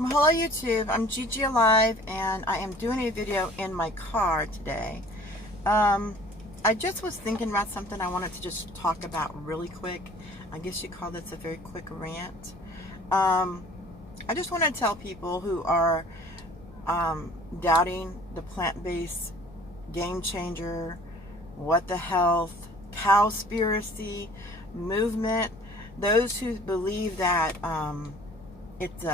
Well, hello YouTube, I'm Gigi Alive and I am doing a video in my car today. I just was thinking about something I wanted to just talk about really quick. I guess you call this a very quick rant. I just want to tell people who are doubting the plant-based game changer, what the health, cowspiracy movement, those who believe that it's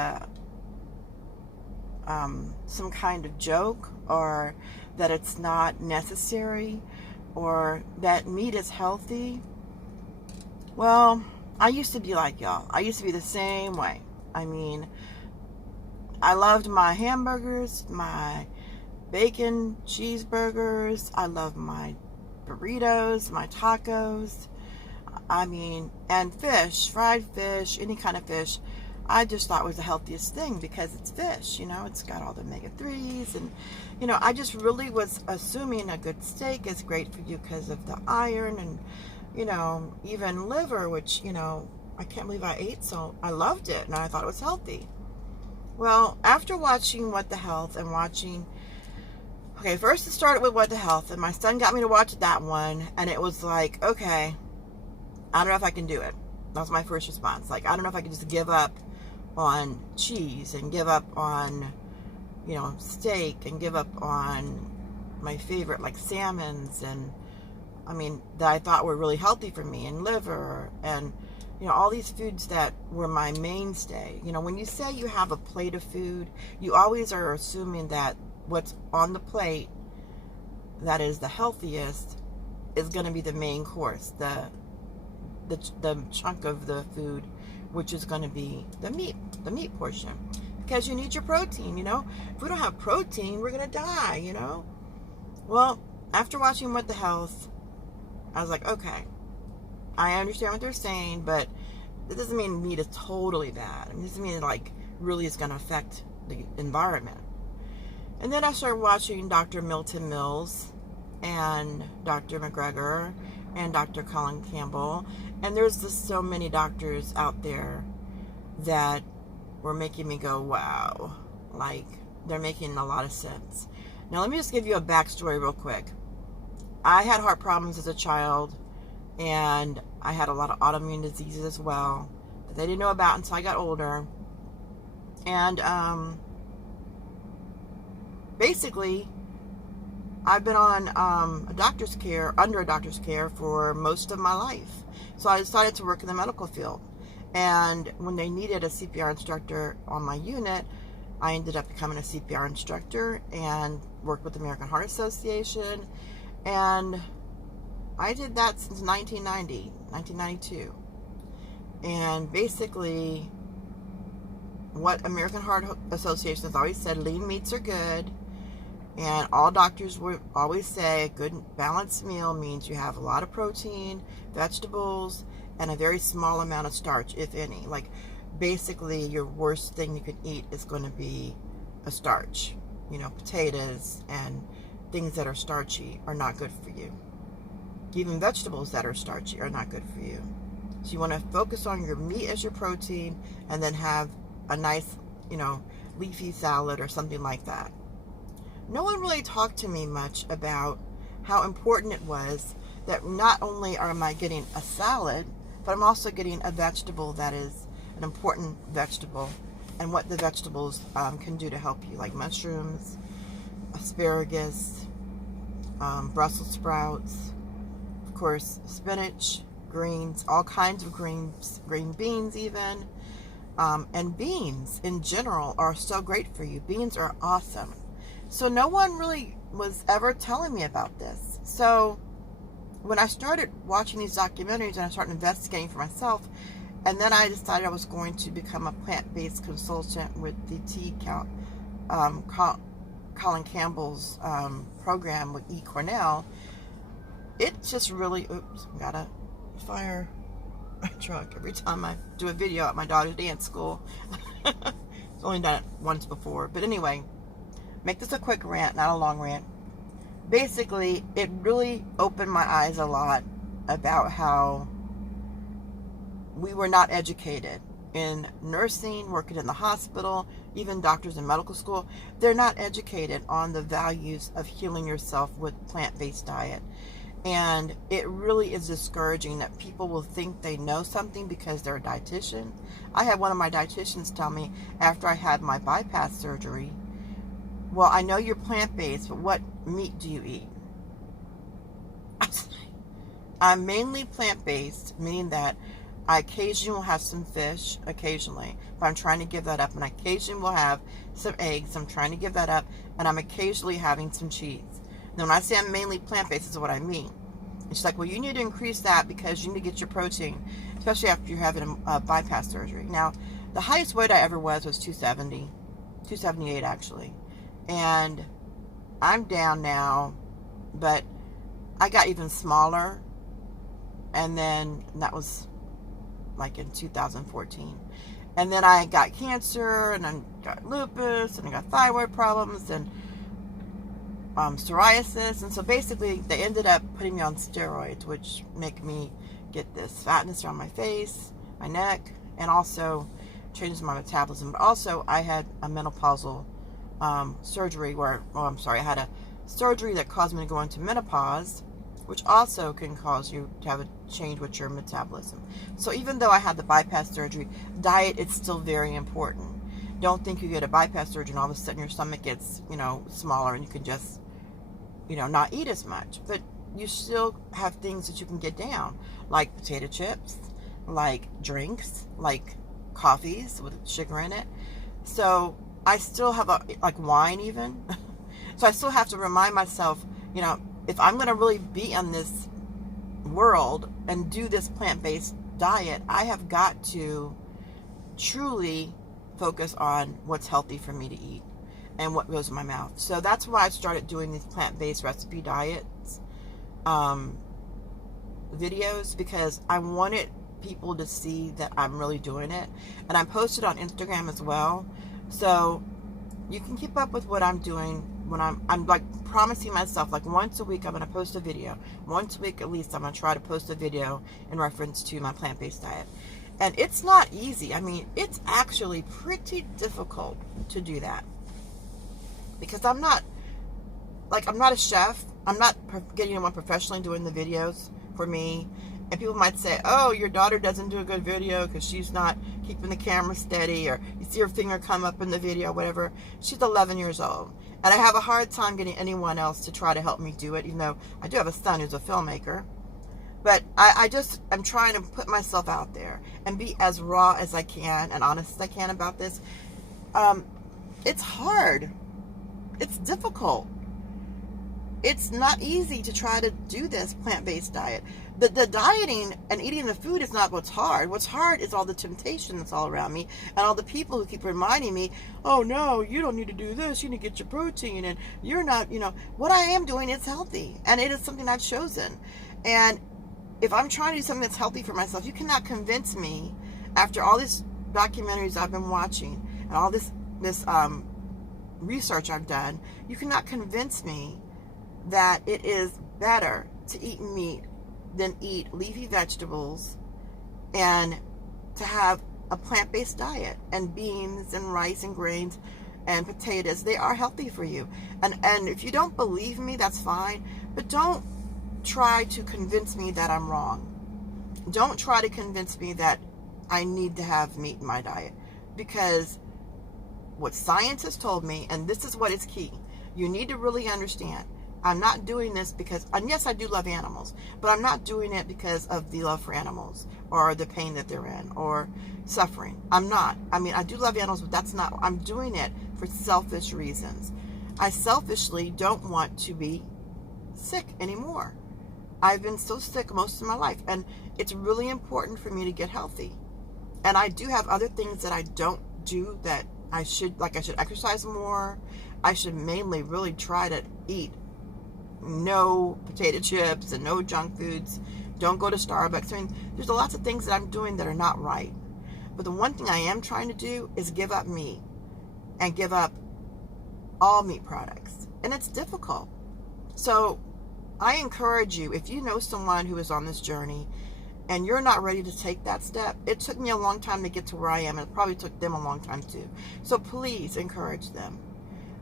some kind of joke, or that it's not necessary, or that meat is healthy. Well, I used to be like y'all. I used to be the same way. I mean, I loved my hamburgers, my bacon cheeseburgers. I love my burritos, my tacos. I mean, and fish, fried fish, any kind of fish. I just thought was the healthiest thing because it's fish, you know, it's got all the omega-3s, and, you know, I just really was assuming a good steak is great for you because of the iron, and, you know, even liver, which, you know, I can't believe I ate, so I loved it, and I thought it was healthy. Well, after watching What the Health and okay, first it started with What the Health, and my son got me to watch that one, and it was like, okay, I don't know if I can do it. That was my first response. Like, I don't know if I can just give up on cheese and give up on, you know, steak and give up on my favorite, like salmons, and I mean, that I thought were really healthy for me, and liver, and, you know, all these foods that were my mainstay. You know, when you say you have a plate of food, you always are assuming that what's on the plate that is the healthiest is going to be the main course, the chunk of the food, which is going to be the meat portion, because you need your protein. You know, if we don't have protein, we're going to die, you know. Well, after watching What the Health, I was like, okay, I understand what they're saying, but it doesn't mean meat is totally bad. It doesn't mean, like, really it's going to affect the environment. And then I started watching Dr. Milton Mills and Dr. McGregor and Dr. Colin Campbell, and there's just so many doctors out there that were making me go, wow, like, they're making a lot of sense. Now, let me just give you a backstory real quick. I had heart problems as a child, and I had a lot of autoimmune diseases as well that they didn't know about until I got older. And basically, I've been on under a doctor's care for most of my life. So I decided to work in the medical field. And when they needed a CPR instructor on my unit, I ended up becoming a CPR instructor and worked with the American Heart Association. And I did that since 1992. And basically, what American Heart Association has always said, lean meats are good. And all doctors would always say a good balanced meal means you have a lot of protein, vegetables, and a very small amount of starch, if any. Like, basically, your worst thing you can eat is going to be a starch. You know, potatoes and things that are starchy are not good for you. Even vegetables that are starchy are not good for you. So you want to focus on your meat as your protein, and then have a nice, you know, leafy salad or something like that. No one really talked to me much about how important it was that not only am I getting a salad, but I'm also getting a vegetable that is an important vegetable, and what the vegetables can do to help you, like mushrooms, asparagus, Brussels sprouts, of course, spinach, greens, all kinds of greens, green beans even, and beans in general are so great for you. Beans are awesome. So no one really was ever telling me about this. So when I started watching these documentaries and I started investigating for myself, and then I decided I was going to become a plant-based consultant with the Colin Campbell's program with eCornell, it just really, oops, got a fire truck every time I do a video at my daughter's dance school. It's only done it once before. But anyway, make this a quick rant, not a long rant. Basically, it really opened my eyes a lot about how we were not educated in nursing, working in the hospital, even doctors in medical school, they're not educated on the values of healing yourself with plant-based diet. And it really is discouraging that people will think they know something because they're a dietitian. I had one of my dietitians tell me after I had my bypass surgery, well, I know you're plant-based, but what meat do you eat? I'm mainly plant-based, meaning that I occasionally will have some fish, occasionally, but I'm trying to give that up. And I occasionally will have some eggs, I'm trying to give that up. And I'm occasionally having some cheese. Now, when I say I'm mainly plant-based, this is what I mean. It's like, well, you need to increase that because you need to get your protein, especially after you're having a bypass surgery. Now, the highest weight I ever was 270, 278 actually. And I'm down now, but I got even smaller. And then that was like in 2014. And then I got cancer, and I got lupus, and I got thyroid problems, and psoriasis. And so basically they ended up putting me on steroids, which make me get this fatness around my face, my neck, and also changes my metabolism. But also I had a menopausal surgery where, I had a surgery that caused me to go into menopause, which also can cause you to have a change with your metabolism. So even though I had the bypass surgery, diet is still very important. Don't think you get a bypass surgery and all of a sudden your stomach gets, smaller and you can just, not eat as much. But you still have things that you can get down, like potato chips, like drinks, like coffees with sugar in it. So I still have like wine even. So I still have to remind myself, if I'm going to really be on this world and do this plant-based diet, I have got to truly focus on what's healthy for me to eat and what goes in my mouth. So that's why I started doing these plant-based recipe diets videos, because I wanted people to see that I'm really doing it. And I posted on Instagram as well. So you can keep up with what I'm doing when I'm like promising myself, like once a week I'm going to post a video. Once a week at least I'm going to try to post a video in reference to my plant-based diet. And it's not easy. I mean, it's actually pretty difficult to do that. Because I'm not a chef. I'm not getting anyone professionally doing the videos for me. And people might say, oh, your daughter doesn't do a good video because she's not keeping the camera steady, or you see her finger come up in the video, whatever. She's 11 years old. And I have a hard time getting anyone else to try to help me do it, even though I do have a son who's a filmmaker. But I'm trying to put myself out there and be as raw as I can and honest as I can about this. It's hard. It's difficult. It's not easy to try to do this plant-based diet. The dieting and eating the food is not what's hard. What's hard is all the temptation that's all around me and all the people who keep reminding me, oh no, you don't need to do this. You need to get your protein, and you're not, what I am doing is healthy, and it is something I've chosen. And if I'm trying to do something that's healthy for myself, you cannot convince me, after all these documentaries I've been watching and all this research I've done, you cannot convince me that it is better to eat meat than eat leafy vegetables and to have a plant-based diet. And beans and rice and grains and potatoes, they are healthy for you. And if you don't believe me, that's fine, but don't try to convince me that I'm wrong. Don't try to convince me that I need to have meat in my diet, because what science has told me, and this is what is key, you need to really understand, I'm not doing this because, and yes, I do love animals, but I'm not doing it because of the love for animals or the pain that they're in or suffering. I'm not. I mean, I do love animals, but that's not, I'm doing it for selfish reasons. I selfishly don't want to be sick anymore. I've been so sick most of my life, and it's really important for me to get healthy. And I do have other things that I don't do that I should, like I should exercise more. I should mainly really try to eat no potato chips and no junk foods. Don't go to Starbucks. I mean, there's lots of things that I'm doing that are not right. But the one thing I am trying to do is give up meat and give up all meat products. And it's difficult. So I encourage you, if you know someone who is on this journey and you're not ready to take that step, it took me a long time to get to where I am. It probably took them a long time too. So please encourage them.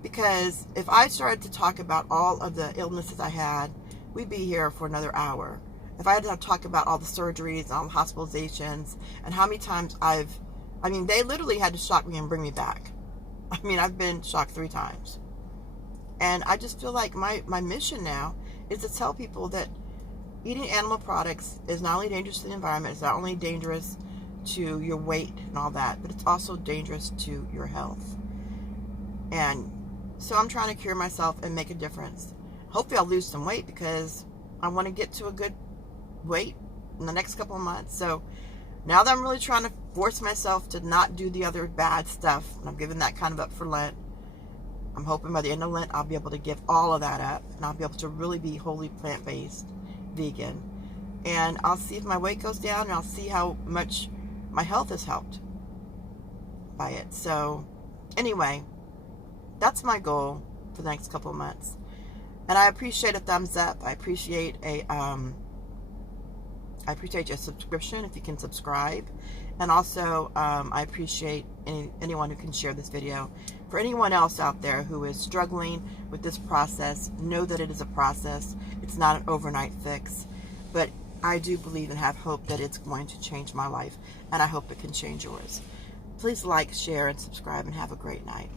Because if I started to talk about all of the illnesses I had, we'd be here for another hour. If I had to talk about all the surgeries and all the hospitalizations and how many times they literally had to shock me and bring me back. I mean, I've been shocked 3 times. And I just feel like my mission now is to tell people that eating animal products is not only dangerous to the environment, it's not only dangerous to your weight and all that, but it's also dangerous to your health. And so I'm trying to cure myself and make a difference. Hopefully I'll lose some weight because I want to get to a good weight in the next couple of months. So now that I'm really trying to force myself to not do the other bad stuff, and I'm giving that kind of up for Lent, I'm hoping by the end of Lent I'll be able to give all of that up, and I'll be able to really be wholly plant-based, vegan. And I'll see if my weight goes down, and I'll see how much my health is helped by it. So anyway, that's my goal for the next couple of months. And I appreciate a thumbs up. I appreciate a subscription if you can subscribe. And also, I appreciate anyone who can share this video. For anyone else out there who is struggling with this process, know that it is a process. It's not an overnight fix. But I do believe and have hope that it's going to change my life. And I hope it can change yours. Please like, share, and subscribe, and have a great night.